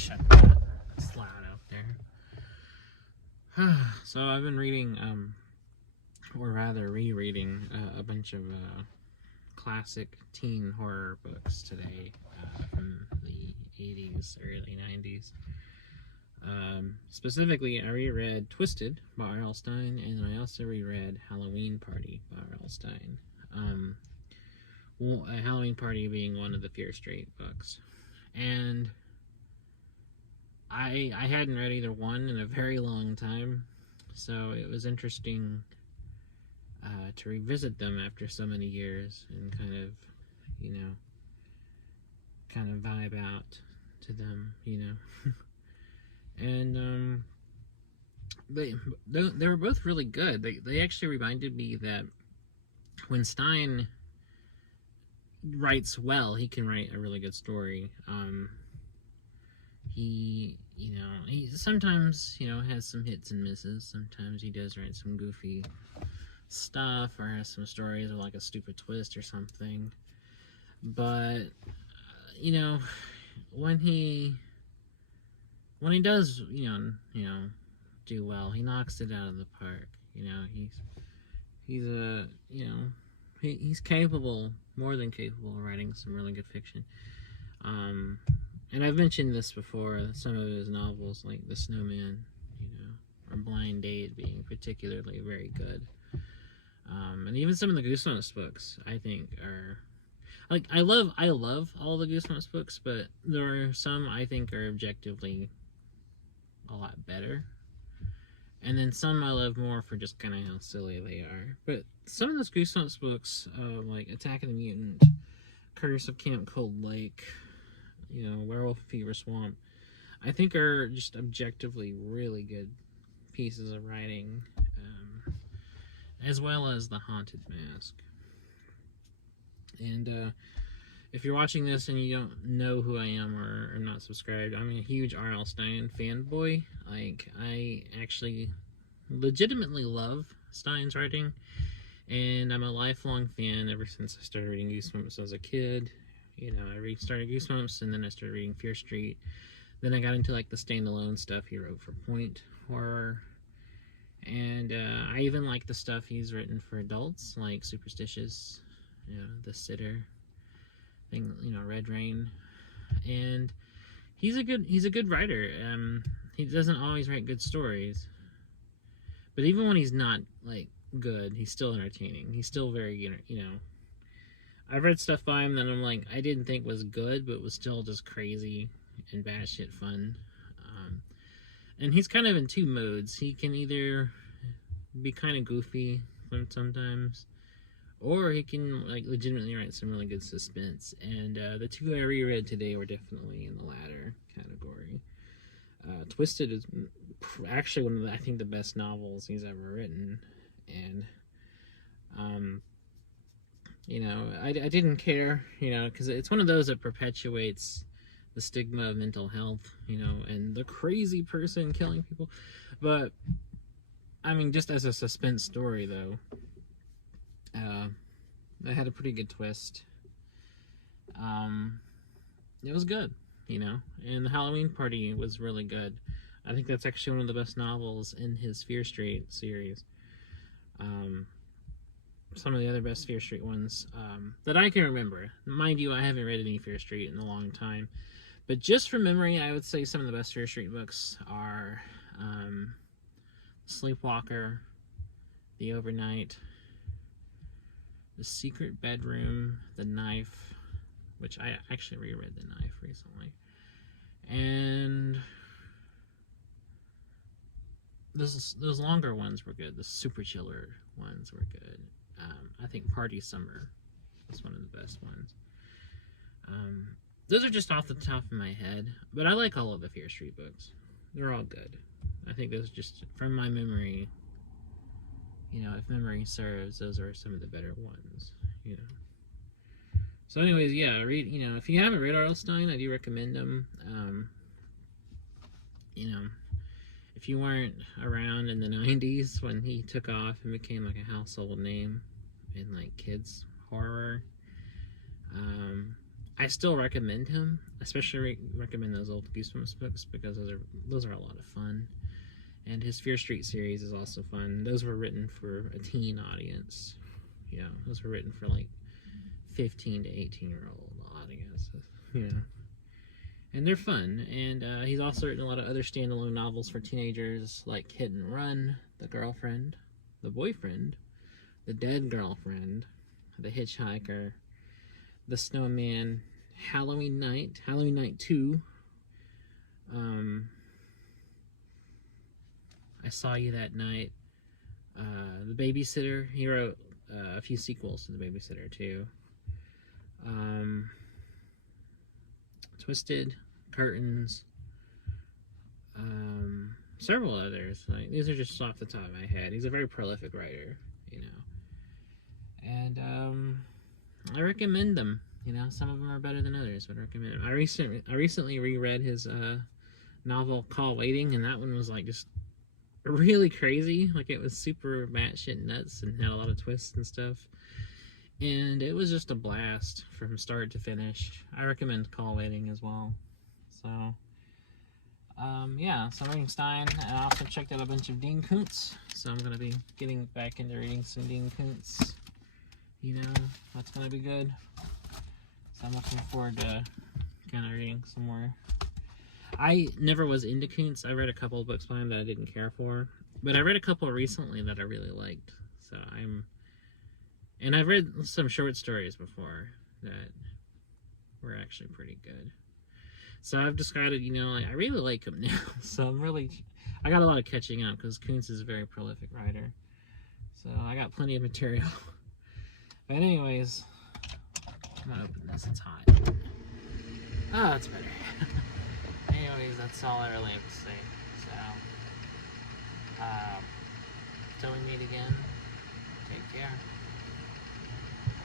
shut that. It's loud out there. So I've been reading, or rather rereading, a bunch of classic teen horror books today from the 80s, early 90s. Specifically, I reread Twisted by R.L. Stine, and I also reread Halloween Party by R.L. Stine. Halloween Party being one of the Fear Street books. And I hadn't read either one in a very long time, so it was interesting to revisit them after so many years and kind of vibe out to them, and they were both really good. They actually reminded me that when Stine writes well, he can write a really good story. He sometimes has some hits and misses. Sometimes he does write some goofy stuff or has some stories with like a stupid twist or something. But when he does do well, he knocks it out of the park. He's capable, more than capable, of writing some really good fiction. And I've mentioned this before, some of his novels, like The Snowman, or Blind Date, being particularly very good. And even some of the Goosebumps books, I think, are like, I love all the Goosebumps books, but there are some I think are objectively a lot better. And then some I love more for just kind of how silly they are. But some of those Goosebumps books, like Attack of the Mutant, Curse of Camp Cold Lake, Werewolf Fever Swamp, I think are just objectively really good pieces of writing, as well as The Haunted Mask. And if you're watching this and you don't know who I am or are not subscribed, I'm a huge R.L. Stine fanboy. Like, I actually legitimately love Stine's writing, and I'm a lifelong fan ever since I started reading Goosebumps as a kid. I started Goosebumps, and then I started reading Fear Street. Then I got into like the standalone stuff he wrote for Point Horror, and I even like the stuff he's written for adults, like Superstitious, The Sitter thing, Red Rain. And he's a good writer. He doesn't always write good stories, but even when he's not like good, he's still entertaining. He's still very, I've read stuff by him that I'm like, I didn't think was good, but was still just crazy and batshit fun. And he's kind of in two modes. He can either be kind of goofy sometimes, or he can like legitimately write some really good suspense. And the two I reread today were definitely in the latter category. Twisted is actually one of the, I think, the best novels he's ever written. And I didn't care, because it's one of those that perpetuates the stigma of mental health, and the crazy person killing people. But I mean, just as a suspense story, though, it had a pretty good twist. It was good, and the Halloween Party was really good. I think that's actually one of the best novels in his Fear Street series. Some of the other best Fear Street ones that I can remember. Mind you, I haven't read any Fear Street in a long time, but just from memory, I would say some of the best Fear Street books are Sleepwalker, The Overnight, The Secret Bedroom, The Knife, which I actually reread The Knife recently, and those longer ones were good. The Super Chiller ones were good. I think Party Summer is one of the best ones. Those are just off the top of my head, but I like all of the Fear Street books. They're all good. I think those, just from my memory, if memory serves, those are some of the better ones, So anyways, yeah, read, if you haven't read R.L. Stine, I do recommend them. If you weren't around in the 90s when he took off and became like a household name in like kids horror, I still recommend him, especially recommend those old Goosebumps books because those are a lot of fun. And his Fear Street series is also fun. Those were written for a teen audience. You know, those were written for like 15 to 18-year-old audiences. You know, and they're fun. And he's also written a lot of other standalone novels for teenagers, like Hit and Run, The Girlfriend, The Boyfriend, The Dead Girlfriend, The Hitchhiker, The Snowman, Halloween Night 2. I Saw You That Night. The Babysitter. He wrote a few sequels to The Babysitter too. Twisted, Curtains, several others. Like, these are just off the top of my head. He's a very prolific writer, you know. And I recommend them. You know, some of them are better than others, but I recommend them. I recently reread his novel Call Waiting, and that one was like just really crazy. Like, it was super batshit nuts and had a lot of twists and stuff. And it was just a blast from start to finish. I recommend Call Waiting as well. So, yeah, so I'm reading Stein, and I also checked out a bunch of Dean Koontz. So I'm going to be getting back into reading some Dean Koontz. You know, that's going to be good. So I'm looking forward to kind of reading some more. I never was into Koontz. I read a couple of books by him that I didn't care for. But I read a couple recently that I really liked. So and I've read some short stories before that were actually pretty good. So I've decided, you know, like, I really like him now. So I got a lot of catching up because Koontz is a very prolific writer. So I got plenty of material. But anyways, I'm gonna open this, it's hot. Oh, that's better. Anyways, that's all I really have to say. So, till we meet again, take care.